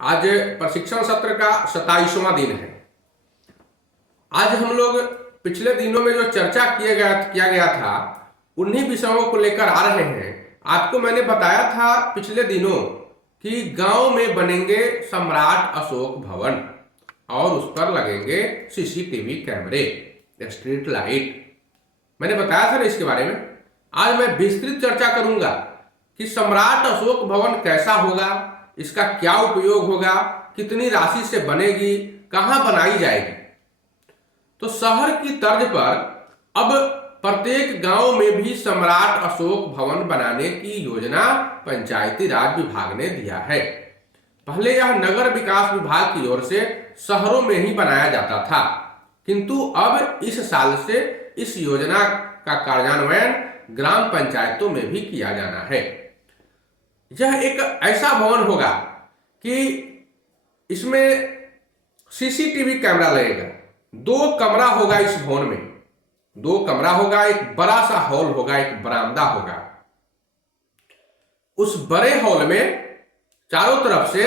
आज प्रशिक्षण सत्र का 27वां दिन है। आज हम लोग पिछले दिनों में जो चर्चा किया गया था उन्हीं विषयों को लेकर आ रहे हैं। आपको मैंने बताया था पिछले दिनों कि गांव में बनेंगे सम्राट अशोक भवन और उस पर लगेंगे सीसीटीवी कैमरे, स्ट्रीट लाइट। मैंने बताया था ना इसके बारे में। आज मैं विस्तृत चर्चा करूंगा कि सम्राट अशोक भवन कैसा होगा, इसका क्या उपयोग होगा, कितनी राशि से बनेगी, कहां बनाई जाएगी। तो शहर की तर्ज पर अब प्रत्येक गांव में भी सम्राट अशोक भवन बनाने की योजना पंचायती राज विभाग ने दिया है। पहले यह नगर विकास विभाग की ओर से शहरों में ही बनाया जाता था, किंतु अब इस साल से इस योजना का कार्यान्वयन ग्राम पंचायतों में भी किया जाना है। यह एक ऐसा भवन होगा कि इसमें सीसीटीवी कैमरा लगेगा। 2 कमरा होगा इस भवन में, 2 कमरा होगा, एक बड़ा सा हॉल होगा, एक बरामदा होगा। उस बड़े हॉल में चारों तरफ से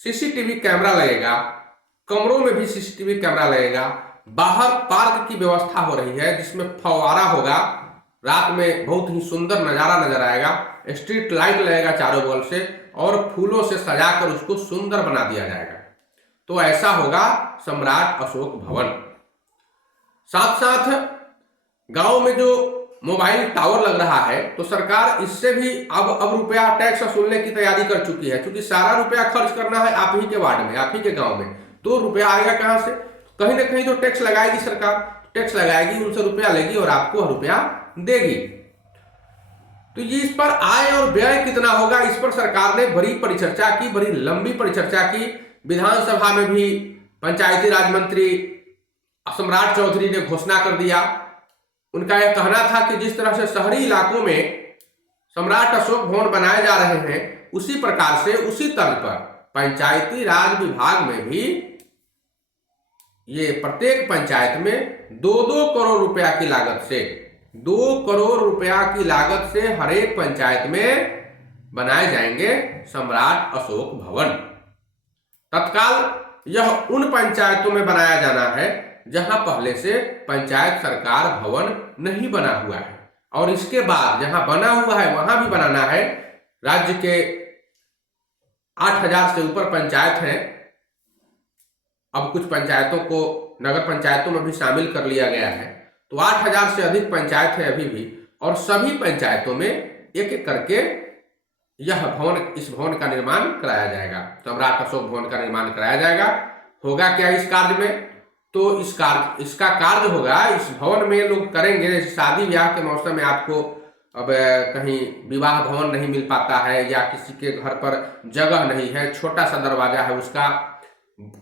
सीसीटीवी कैमरा लगेगा, कमरों में भी सीसीटीवी कैमरा लगेगा। बाहर पार्क की व्यवस्था हो रही है जिसमें फव्वारा होगा, रात में बहुत ही सुंदर नजारा नजर आएगा। स्ट्रीट लाइट लगेगा चारों बगल से और फूलों से सजाकर उसको सुंदर बना दिया जाएगा। तो ऐसा होगा सम्राट अशोक भवन। साथ साथ गांव में जो मोबाइल टावर लग रहा है तो सरकार इससे भी अब रुपया टैक्स वसूलने की तैयारी कर चुकी है, क्योंकि सारा रुपया खर्च करना है आप ही के वार्ड में, आप ही के गांव में। तो रुपया आएगा कहां से? कहीं ना कहीं तो टैक्स लगाएगी सरकार, टैक्स लगाएगी, उनसे रुपया लेगी और आपको रुपया देगी। तो ये इस पर आय और व्यय कितना होगा, इस पर सरकार ने बड़ी परिचर्चा की, बड़ी लंबी परिचर्चा की। विधानसभा में भी पंचायती राज मंत्री सम्राट चौधरी ने घोषणा कर दिया। उनका यह कहना था कि जिस तरह से शहरी इलाकों में सम्राट अशोक भवन बनाए जा रहे हैं, उसी प्रकार से उसी तर्ज पर पंचायती राज विभाग में भी ये प्रत्येक पंचायत में 2-2 करोड़ रुपया की लागत से 2 करोड़ रुपया की लागत से हर एक पंचायत में बनाए जाएंगे सम्राट अशोक भवन। तत्काल यह उन पंचायतों में बनाया जाना है जहां पहले से पंचायत सरकार भवन नहीं बना हुआ है, और इसके बाद जहां बना हुआ है वहां भी बनाना है। राज्य के 8000 से ऊपर पंचायत हैं। अब कुछ पंचायतों को नगर पंचायतों में भी शामिल कर लिया गया है, तो 8000 से अधिक पंचायत है अभी भी, और सभी पंचायतों में एक एक करके यह भवन, इस भवन का निर्माण कराया जाएगा, सम्राट अशोक भवन का निर्माण कराया जाएगा। होगा क्या इस कार्य में? तो इसका कार्य होगा, इस भवन में लोग करेंगे, जैसे शादी ब्याह के मौसम में आपको अब कहीं विवाह भवन नहीं मिल पाता है या किसी के घर पर जगह नहीं है, छोटा सा दरवाजा है, उसका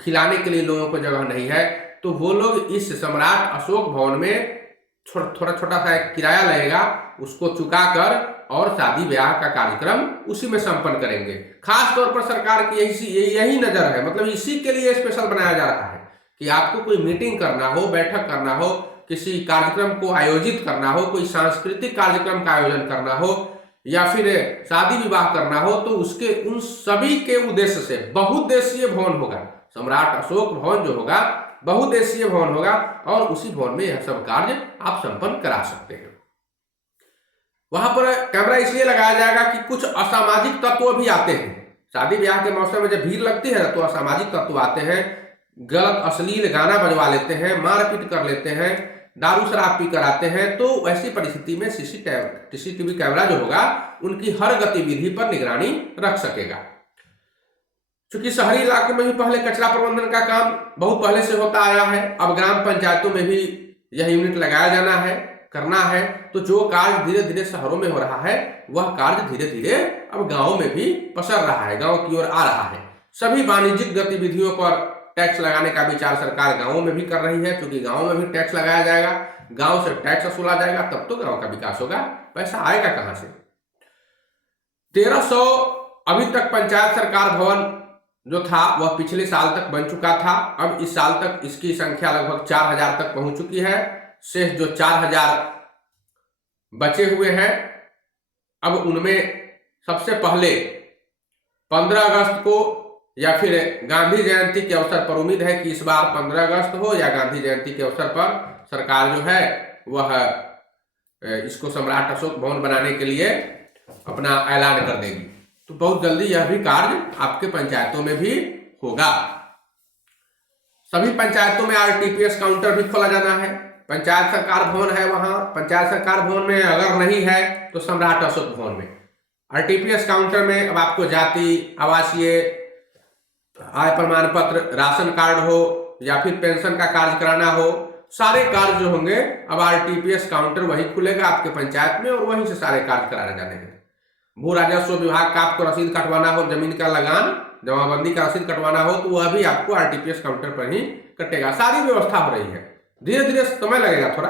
खिलाने के लिए लोगों को जगह नहीं है, तो वो लोग इस सम्राट अशोक भवन में थोड़ा छोटा सा एक किराया लगेगा, उसको चुकाकर और शादी ब्याह का कार्यक्रम उसी में संपन्न करेंगे। खास तौर पर सरकार की यही नजर है, मतलब इसी के लिए स्पेशल बनाया जा रहा है कि आपको कोई मीटिंग करना हो, बैठक करना हो, किसी कार्यक्रम को आयोजित करना हो, कोई सांस्कृतिक कार्यक्रम का आयोजन करना हो या फिर शादी विवाह करना हो, तो उसके उन सभी के उद्देश्य से बहुउद्देशीय भवन होगा। सम्राट अशोक भवन जो होगा बहुउद्देशीय भवन होगा और उसी भवन में यह सब कार्य आप संपन्न करा सकते हैं। वहां पर कैमरा इसलिए लगाया जाएगा कि कुछ असामाजिक तत्व भी आते हैं। शादी ब्याह के मौसम में जब भीड़ लगती है तो असामाजिक तत्व आते हैं, गलत अश्लील गाना बजवा लेते हैं, मारपीट कर लेते हैं, दारू शराब पी कर आते हैं। तो ऐसी परिस्थिति में सीसीटीवी कैमरा जो होगा उनकी हर गतिविधि पर निगरानी रख सकेगा। क्योंकि शहरी इलाकों में भी पहले कचरा प्रबंधन का काम बहुत पहले से होता आया है, अब ग्राम पंचायतों में भी यह यूनिट लगाया जाना है, करना है। तो जो कार्य धीरे धीरे शहरों में हो रहा है वह कार्य धीरे धीरे अब गांवों में भी पसर रहा है, गांव की ओर आ रहा है। सभी वाणिज्यिक गतिविधियों पर टैक्स लगाने का विचार सरकार गांवों में भी कर रही है, क्योंकि गांवों में भी टैक्स लगाया जाएगा, गांव से टैक्स वसूला जाएगा, तब तो गांव का विकास होगा। पैसा आएगा कहां से? 1300 अभी तक पंचायत सरकार भवन जो था वह पिछले साल तक बन चुका था। अब इस साल तक इसकी संख्या लगभग 4000 तक पहुंच चुकी है। शेष जो 4000 बचे हुए हैं, अब उनमें सबसे पहले 15 अगस्त को या फिर गांधी जयंती के अवसर पर, उम्मीद है कि इस बार 15 अगस्त हो या गांधी जयंती के अवसर पर सरकार जो है वह इसको सम्राट अशोक भवन बनाने के लिए अपना ऐलान कर देगी। तो बहुत जल्दी यह भी कार्य आपके पंचायतों में भी होगा। सभी पंचायतों में आरटीपीएस काउंटर भी खोला जाना है। पंचायत सरकार भवन है, वहां पंचायत सरकार भवन में अगर नहीं है तो सम्राट अशोक भवन में आरटीपीएस काउंटर में अब आपको जाति, आवासीय, आय प्रमाण पत्र, राशन कार्ड हो या फिर पेंशन का कार्य कराना हो, सारे कार्य जो होंगे अब आरटीपीएस काउंटर वही खुलेगा आपके पंचायत में और वहीं से सारे कार्य कराने जाने हैं। भू राजस्व विभाग का आपको रसीद कटवाना हो, जमीन का लगान, जमाबंदी का रसीद कटवाना हो तो वह भी आपको आरटीपीएस काउंटर पर ही कटेगा। सारी व्यवस्था हो रही है। धीरे धीरे समय लगेगा थोड़ा,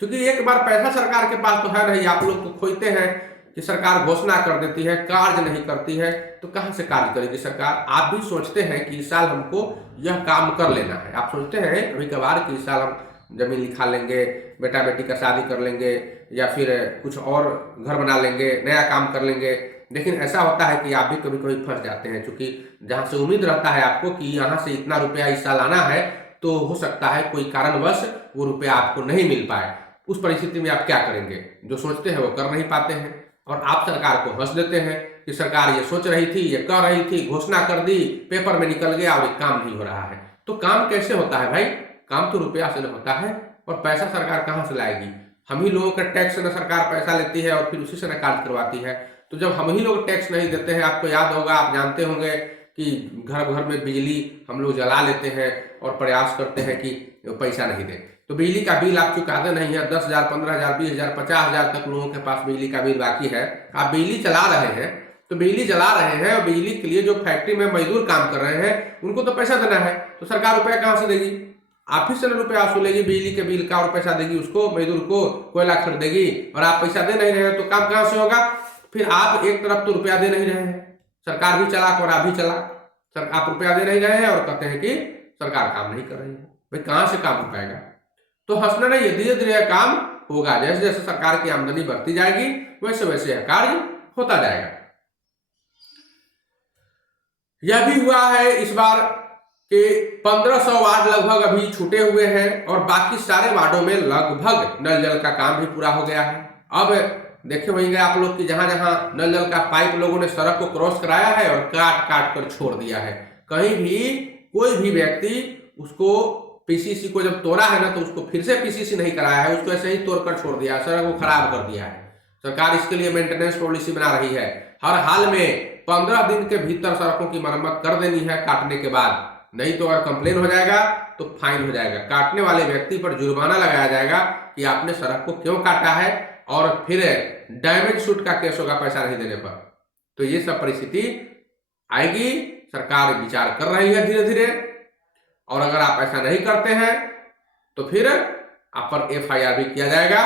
क्योंकि एक बार पैसा सरकार के पास तो है नहीं। आप लोग तो खोजते हैं कि सरकार घोषणा कर देती है, कार्य नहीं करती है, तो कहां से कार्य करेगी सरकार। आप भी सोचते हैं कि इस साल हमको यह काम कर लेना है। आप सोचते हैं कभी कभार कि इस साल हम जमीन लिखा लेंगे, बेटा बेटी का शादी कर लेंगे या फिर कुछ और घर बना लेंगे, नया काम कर लेंगे। लेकिन ऐसा होता है कि आप भी कभी कभी फंस जाते हैं, क्योंकि जहां से उम्मीद रहता है आपको कि यहां से इतना रुपया इस साल आना है, तो हो सकता है कोई कारणवश वो रुपया आपको नहीं मिल पाए। उस परिस्थिति में आप क्या करेंगे? जो सोचते हैं वो कर नहीं पाते हैं और आप सरकार को हंस देते हैं कि सरकार ये सोच रही थी, ये कह रही थी, घोषणा कर दी, पेपर में निकल गया और एक काम नहीं हो रहा है। तो काम कैसे होता है भाई? काम तो रुपया से होता है और पैसा सरकार कहां से लाएगी? हम ही लोगों का टैक्स से सरकार पैसा लेती है और फिर उसी से कार्य करवाती है। तो जब हम ही लोग टैक्स नहीं देते हैं, आपको याद होगा, आप जानते होंगे कि घर घर में बिजली हम लोग जला लेते हैं और प्रयास करते हैं कि पैसा नहीं दें, तो बिजली का बिल आप चुकाते नहीं है। 10,000, 15,000, 20,000, 50,000 तक लोगों के पास बिजली का बिल बाकी है। आप बिजली चला रहे हैं तो बिजली जला रहे हैं और बिजली के लिए जो फैक्ट्री में मजदूर काम कर रहे हैं उनको तो पैसा देना है, तो सरकार रुपया कहां से देगी? आप ही से रुपया वसूलेगी बिजली के बिल का और पैसा देगी उसको, मजदूर को कोयला खरीदेगी और आप पैसा दे नहीं रहे हो तो काम कहां से होगा? फिर आप एक तरफ तो रुपया दे नहीं रहे हैं, सरकार भी चलाक और आप भी चलाक। आप रुपया दे नहीं रहे हैं और कहते हैं कि सरकार काम नहीं कर रही है। भाई कहां से काम हो पाएगा? तो हंसना नहीं है, धीरे धीरे काम होगा। जैसे जैसे सरकार की आमदनी बढ़ती जाएगी वैसे वैसे यह कार्य होता जाएगा। यह भी हुआ है इस बार कि 1500 वार्ड लगभग अभी छूटे हुए हैं और बाकी सारे वार्डों में लगभग नल जल का काम भी पूरा हो गया है। अब देखे होंगे आप लोग कि जहां जहां नल जल का पाइप लोगों ने सड़क को क्रॉस कराया है और काट काट कर छोड़ दिया है। कहीं भी कोई भी व्यक्ति उसको पीसीसी को जब तोड़ा है ना तो उसको फिर से पीसीसी नहीं कराया है, उसको ऐसे ही तोड़कर छोड़ दिया है, सड़क को खराब कर दिया है। सरकार इसके लिए मेंटेनेंस पॉलिसी बना रही है। हर हाल में 15 दिन के भीतर सड़कों की मरम्मत कर देनी है काटने के बाद, नहीं तो अगर कंप्लेन हो जाएगा तो फाइन हो जाएगा। काटने वाले व्यक्ति पर जुर्माना लगाया जाएगा कि आपने सड़क को क्यों काटा है और फिर डैमेज सूट का केस होगा पैसा नहीं देने पर। तो ये सब परिस्थिति आएगी। सरकार विचार कर रही है धीरे धीरे, और अगर आप ऐसा नहीं करते हैं तो फिर आप पर एफआईआर भी किया जाएगा।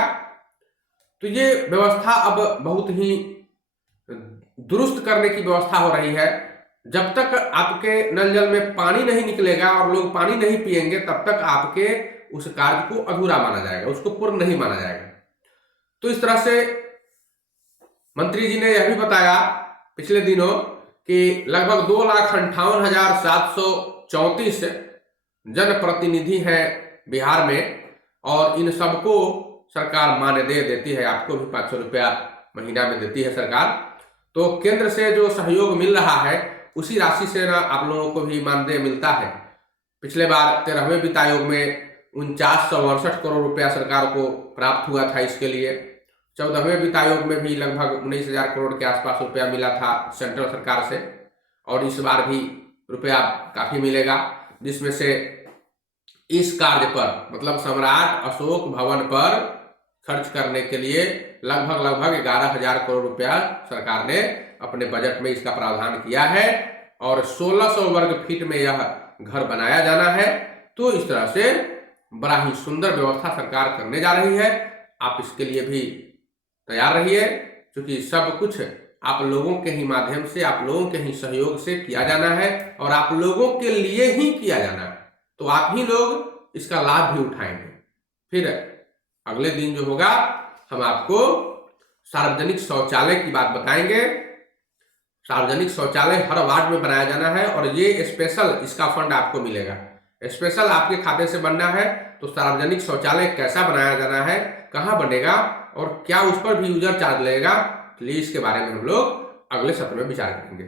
तो ये व्यवस्था अब बहुत ही दुरुस्त करने की व्यवस्था हो रही है। जब तक आपके नल जल में पानी नहीं निकलेगा और लोग पानी नहीं पिएंगे तब तक आपके उस कार्य को अधूरा माना जाएगा, उसको पूर्ण नहीं माना जाएगा। तो इस तरह से मंत्री जी ने यह भी बताया पिछले दिनों कि लगभग 2,58,734 जनप्रतिनिधि हैं बिहार में और इन सबको सरकार मानदेय देती है। आपको भी 500 रुपया महीना में देती है सरकार। तो केंद्र से जो सहयोग मिल रहा है उसी राशि से ना आप लोगों को भी मानदेय मिलता है। पिछले बार 13वें वित्त आयोग में 4968 करोड़ रुपया सरकार को प्राप्त हुआ था इसके लिए। 14वें वित्त आयोग में भी लगभग 19,000 करोड़ के आसपास रुपया मिला था सेंट्रल सरकार से, और इस बार भी रुपया काफी मिलेगा, जिसमें से इस कार्य पर मतलब सम्राट अशोक भवन पर खर्च करने के लिए लगभग 11,000 करोड़ रुपया सरकार ने अपने बजट में इसका प्रावधान किया है और 1600 वर्ग फीट में यह घर बनाया जाना है। तो इस तरह से बड़ा ही सुंदर व्यवस्था सरकार करने जा रही है। आप इसके लिए भी तैयार रहिए, क्योंकि सब कुछ आप लोगों के ही माध्यम से, आप लोगों के ही सहयोग से किया जाना है और आप लोगों के लिए ही किया जाना है। तो आप ही लोग इसका लाभ भी उठाएंगे। फिर अगले दिन जो होगा हम आपको सार्वजनिक शौचालय की बात बताएंगे। सार्वजनिक शौचालय हर वार्ड में बनाया जाना है और ये स्पेशल इसका फंड आपको मिलेगा। स्पेशल आपके खाते से बनना है। तो सार्वजनिक शौचालय कैसा बनाया जाना है, कहाँ बनेगा और क्या उस पर भी यूजर चार्ज लगेगा, चलिए इसके बारे में हम लोग अगले सत्र में विचार करेंगे।